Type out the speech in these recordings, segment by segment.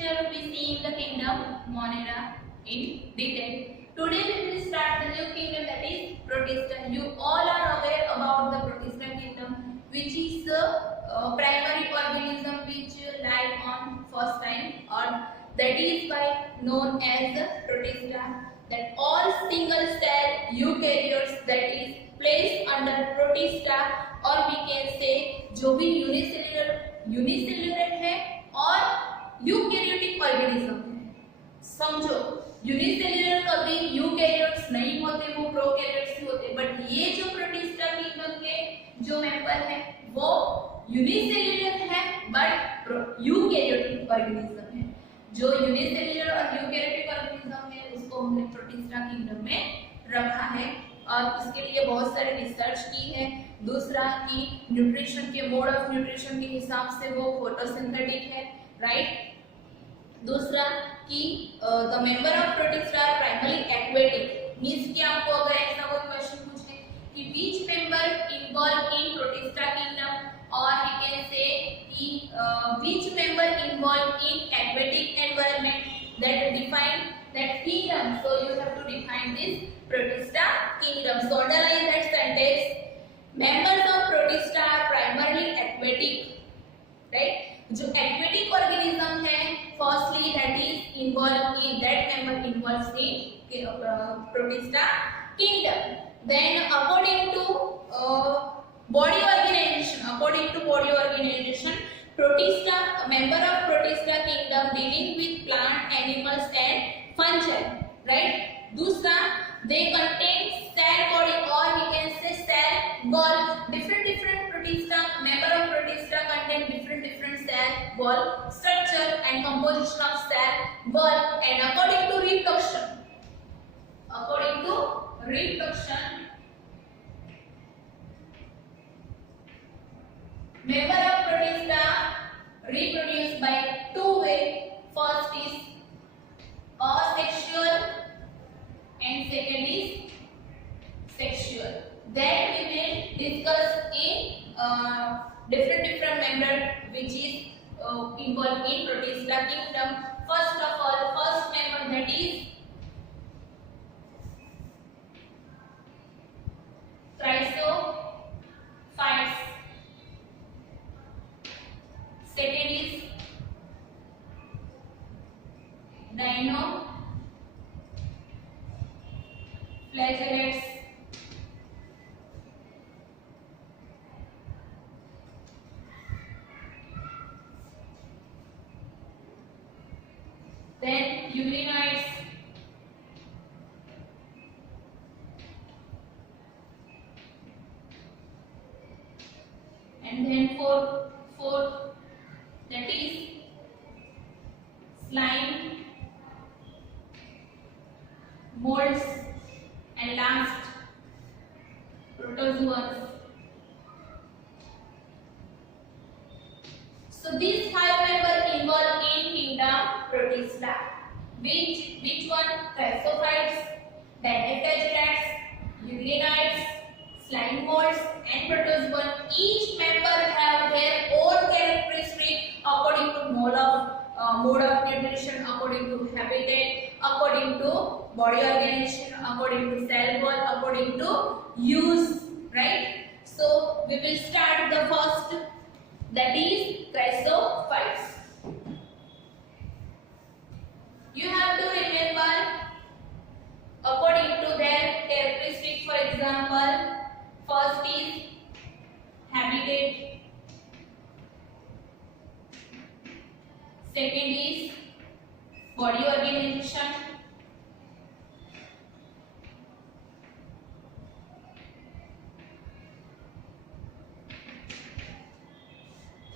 lecture we see in the kingdom Monera in detail. Today we will start the new kingdom, that is Protista. You all are aware about the Protista kingdom, which is the primary organism which live on first time, or that is why known as the Protista. That all single cell eukaryotes that is placed under Protista, or we can say जो भी unicellular है और eukaryotic organism है. समझो, unicellular कभी eukaryotes नहीं होते, वो प्रोकैरियोट्स ही होते. बट ये जो प्रोटिस्टा किंगडम के जो मेंबर है वो यूनिसेल्युलर है बट यूकैरियोटिक ऑर्गेनिज्म है. जो यूनिसेल्युलर और यूकैरियोटिक ऑर्गेनिज्म है उसको हमने प्रोटिस्टा किंगडम में रखा है और इसके लिए बहुत सारे रिसर्च की है. दूसरा कि न्यूट्रिशन के मोड ऑफ न्यूट्रिशन के हिसाब से वो फोटोसिंथेटिक है, राइट. दूसरा कि the member of protista are primary aquatic. Means कि आपको अगर ऐसा कोई क्वेश्चन पूछे कि which member involve in protista kingdom, और वी कैन से कि which member involve in aquatic environment, that define that kingdom. So you have to define this Protista kingdom. So underline that sentence. Members of Protista are primarily aquatic, right? जो aquatic organism है, firstly that is involved in, that member involves in Protista kingdom. Then according to body organization, Protista, member of Protista kingdom dealing with plant, animals and fungi, right. दूसरा, they contain cell body, or we can say cell wall. Different Protista, member of Protista contain different cell wall structure and composition of cell wall. And according to reproduction, member of Protista reproduce by two ways. First is asexual and second is sexual. That we will discuss in different member which is involved in Protista kingdom. First of all, first member that is chrysophytes. Second is dinoflagellates. Then urinoids. And then fourth that is slime, molds, and last protozoans. So these five members involved in kingdom Protista. Which one? Chrysophytes, dinoflagellates, urinoids, slime molds, and protozoan. Each member have their own characteristic according to mode of nutrition, according to habitat, according to body organization, according to cell wall, according to use, right. So we will start the first, that is chrysophytes. You have to remember according to their characteristics. For example, first is habitat, second is body organization,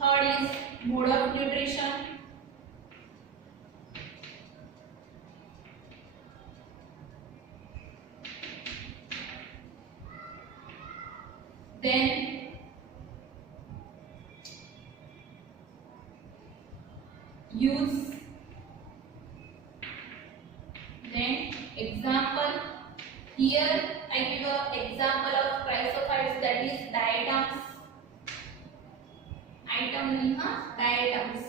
third is mode of nutrition, then use, then example. Here I give an example of chrysophytes, that is diatoms. Item नहीं हाँ, diatoms.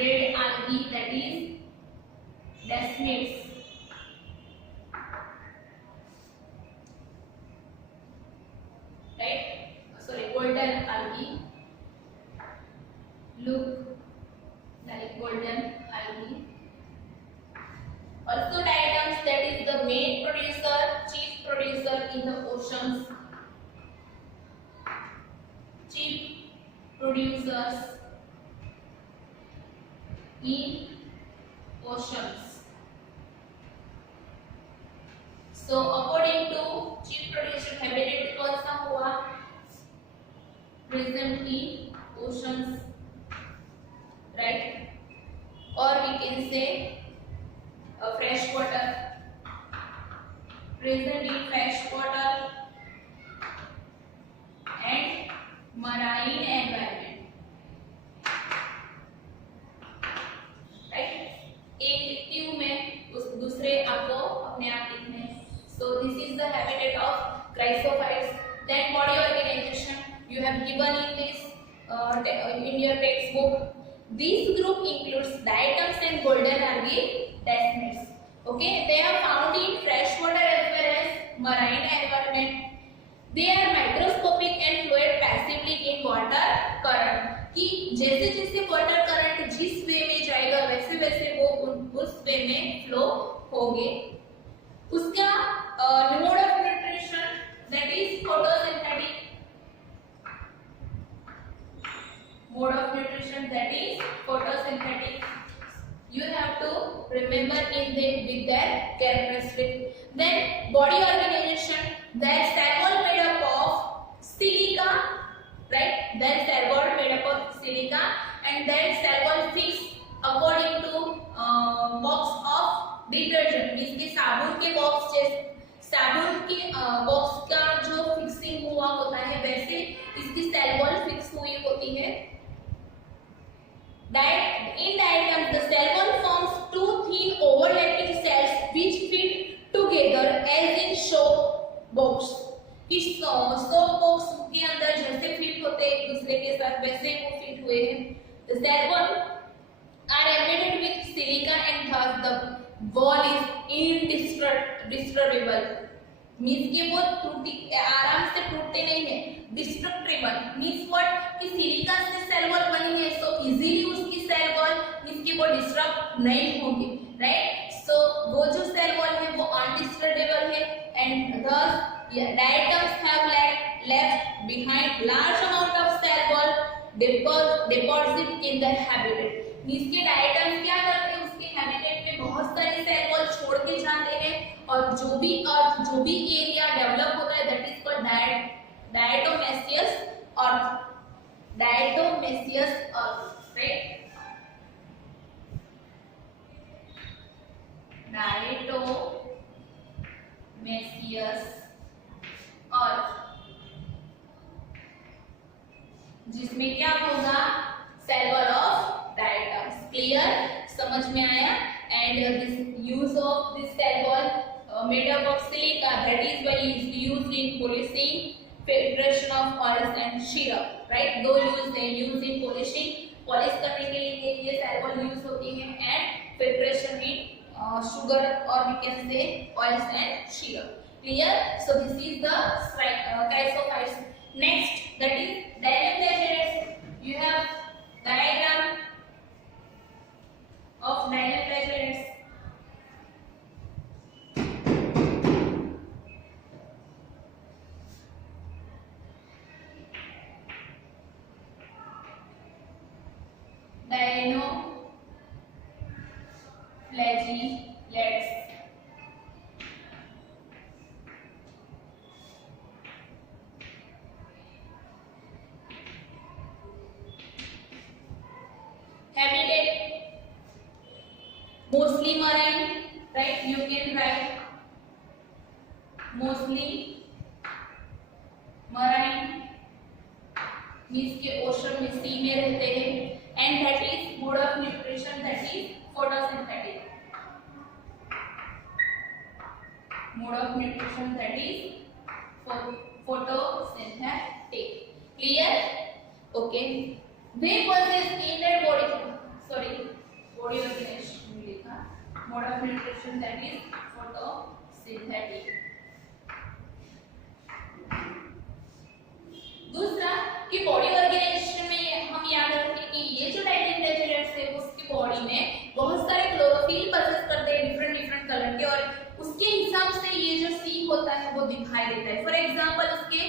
red algae, that is Desmids. Right? Sorry, golden algae. Look like golden algae. Also diatoms, that is the main producer, chief producer in the oceans. Chief producers in oceans. So according to chief producer habitat कौन सा हुआ? Present in oceans, right? Or we can say fresh water, present in fresh water and marine environment, right? एक लिखती हूँ मैं, उस दूसरे आपको अपने आप लिखने हैं. So this is the habitat of chrysophytes. Then body organization you have given in this in your textbook. This group includes diatoms and golden algae, Desmids. Okay, they are found in freshwater as well as marine environment. They are microscopic and fluid passively in water current. कि जैसे जैसे water current जिस वे में जाएगा वैसे वैसे वो उस वे में फ्लो होंगे. उसका mode of nutrition, that is photosynthetic. Mode of nutrition, that is photosynthetic. You have to remember in them with their characteristics. Then body organization, their cell wall made up of silica, right? Their cell wall made up of silica, and their cell wall fixed according to box of detergent. means के साबुन के box जैसे साबुन के box का जो fixing हुआ होता है वैसे इसकी सेल वॉल फिक्स हुई होती है. In diatoms, the cell wall forms two thin overlapping cells which fit together as in soap box. इस soap box के अंदर जैसे फिट होते हैं एक दूसरे के साथ वैसे वो फिट हुए हैं. The cell wall are embedded with silica and thus the wall is indestructible. Means के वो टूटी आराम से टूटते नहीं है. डिस्ट्रक्टेबल मीन्स व्हाट कि सिलिका से सेल वॉल बनी है सो इजीली उसकी सेल वॉल मीन्स कि वो डिस्ट्रक्ट नहीं होंगे, राइट? सो वो जो सेल वॉल है वो अनडिस्ट्रक्टेबल है and thus diatoms have left behind large amount of cell wall deposit in their habitat. Means के डायटम्स क्या करते हैं उसके हैबिटेट में बहुत सारी सेल वॉल छोड़ के जाते हैं और जो भी एरिया डेवलप होता है that is called diatomaceous earth. Diatomaceous earth, right? Diatomaceous earth जिसमें क्या होगा? Cell wall of diatoms. Clear? समझ में आया? And this use of this cell wall made up of silica, that is why is used in polishing, filtration of oils and syrup, right? दो use है. Use in polishing, polish करने के लिए ये cell wall use होती है and filtration in sugar or we can say oils and syrup. Clear? So this is the chrysophytes. Next, that is dinoflagellates. You have diagram of dinoflagellates. Dinoflagellates. Habitat mostly marine, right? You can write mostly marine means के ocean में सी में रहते हैं and that is mode of nutrition, that is photosynthetic. Mode of nutrition, that is photosynthetic. Clear? Okay. They possess in their body, sorry, of nutrition, that is photosynthetic. दूसरा कि body organisation में हम याद रखें कि ये जो डाइनिफ्लेजेलेट्स है उसकी बॉडी में बहुत सारे क्लोरोफिल प्रोसेस करते हैं डिफरेंट डिफरेंट कलर के, और उसके हिसाब से ये जो सी होता है वो दिखाई देता है. फॉर एग्जांपल उसके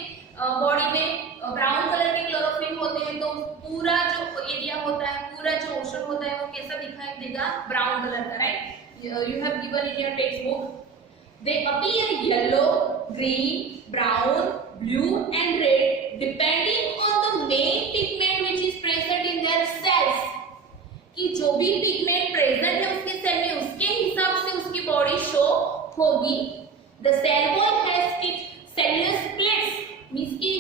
बॉडी में ब्राउन कलर के क्लोरोफिल होते हैं, तो पूरा जो एरिया होता है, पूरा जो ओशन होता है वो कैसा दिखाई देगा, ब्राउन कलर का. Right, you have given in your text book. They appear yellow, green, brown, blue and red depending on the main pigment which is present in their cells. कि जो भी पिगमेंट प्रेजेंट है उसके cell में उसके हिसाब से उसकी बॉडी शो होगी. The cell wall has cellulose plates, means कि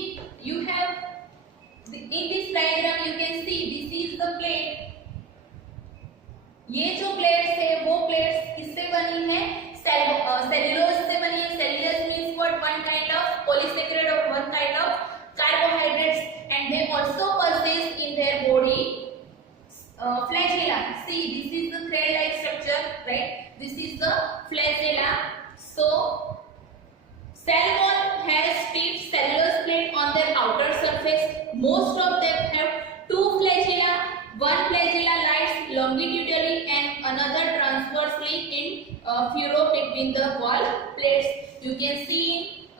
you have in this diagram you can see this is the plate. ये जो प्लेट्स है वो प्लेट्स किससे बनी है, सेल्यूलोज से बनी है. Cellulose means what, one kind of polysaccharide और one kind of carbohydrates, and they also possess in their body flagella. See, this is the thread like structure, right? This is the flagella. So cell wall has stiff cellulose plate on their outer surface. Most of them have two flagella. One flagella lies longitudinally and another transversely in furrow between the wall plates. You can see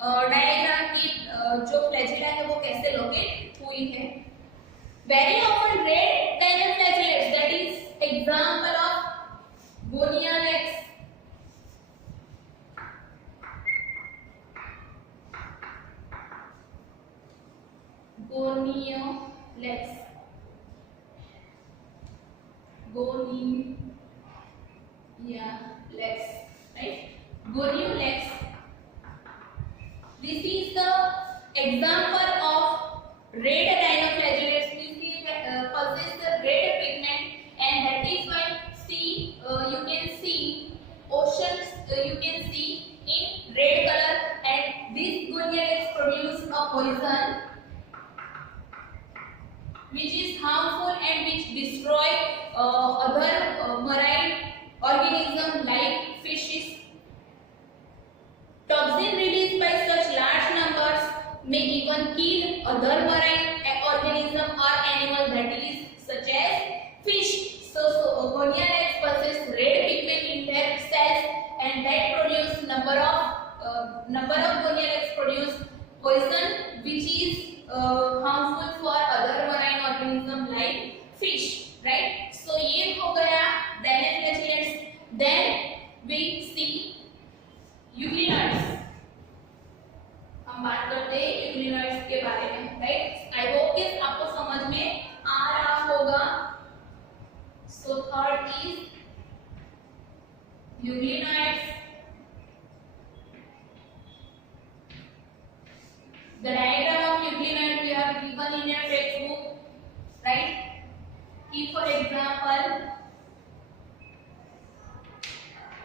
diagram की जो flagella है वो कैसे locate हुई है. Very often red dinoflagellates, that is example of gonialex. Gonialex. Right? Gonialex. This is the example of red dinoflagellates. Possess the red pigment, and that is why you can see oceans, you can see in red color, and this gonialex produce a poison which is harmful and which destroy other marine organism like fishes. Toxin released by such large numbers may even kill other marine organism or animal, that is such as fish. So gonialex possess red pigment in their cells, and that produce number of gonialex produce poison which is harmful for other marine organism like fish. Right? So ये हो गया dinoflagellates. Then we see euglenoids. हम बात करते हैं euglenoids के बारे में. राइट, आई होप कि आपको समझ में आ रहा होगा. So third is euglenoids. The diagram of euglenoid we have given in your text book. Right, कि फॉर एग्जांपल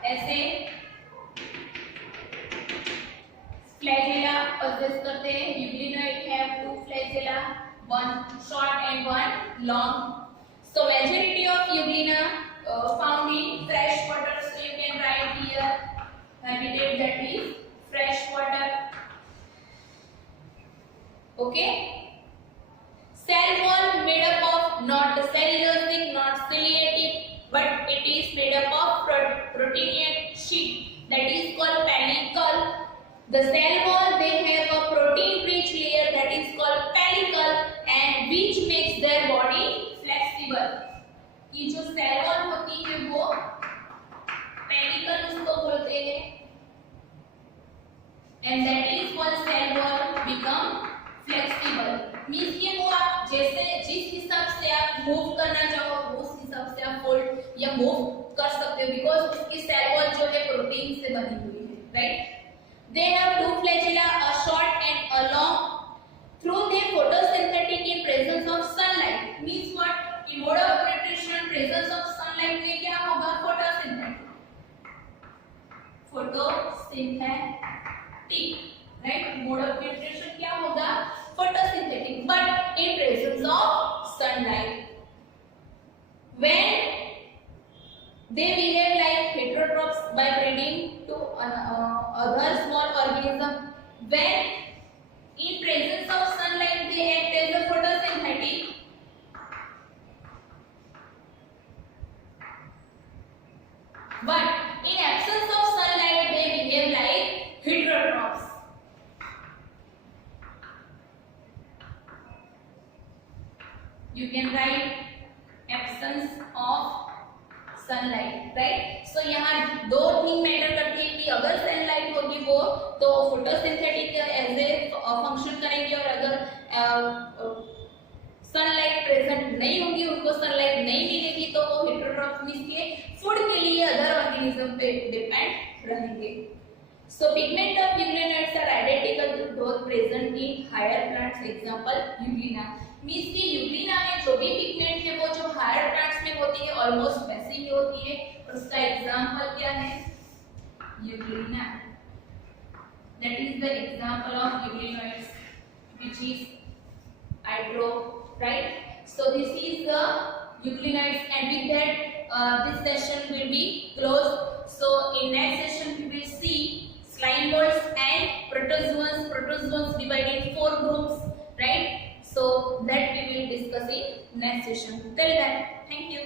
ऐसे flagella possess करते हैं. Euglenoid have two flagella, one short and one long. So majority of euglena found in fresh water. So you can write here habitat, that is fresh water. Okay. Cell wall made up of not cellulosic, not ciliated, but it is made up of proteinate sheet, that is called pellicle. The cell wall, they have a protein-rich layer that is called pellicle, and which makes their body flexible. ये जो cell wall होती है वो pellicle उसको बोलते हैं, and that is called cell wall become flexible. Means कि वो आप जैसे जिस हिसाब से आप मूव करना चाहो उस हिसाब से आप फोल्ड या मूव कर सकते हो, बिकॉज उसकी cell wall जो है प्रोटीन से बनी हुई है. Right, they have two flagella, a short and a long. Through their photosynthetic in presence of sunlight. Means what? In mode of nutrition, presence of sunlight में क्या होगा? photosynthetic. Right? Mode of nutrition क्या होगा? photosynthetic. But in presence of sunlight. When they behave like heterotrophs by breeding to other small organism. When in presence of sunlight they act as a photosynthetic, but in absence of sunlight they behave like heterotrophs. You can write absence of sunlight, right. So यहाँ दो thing matter करती है कि अगर sunlight होगी वो तो photosynthetic as a function करेंगे, और अगर सनलाइट प्रेजेंट नहीं होगी, उनको सनलाइट नहीं मिलेगी, तो वो हेटेरोट्रॉफ्स मींस के फूड के लिए अदर ऑर्गेनिज्म पे डिपेंड रहेंगे. So pigment of euglenoids are identical to those present in higher plants. Example euglena. Means कि यूग्लिना में जो भी पिगमेंट है वो जो हायर प्लांट्स में होती है ऑलमोस्ट वैसे ही होती है. और उसका एग्जांपल क्या है? Euglena. That is the example of euglenoids which is hydro, right? So this is the euglenoids, and with that this session will be closed. So in next session we will see slime molds and protozoans. Protozoans divided in 4 groups, right? So that we will discuss in next session. Till then, thank you.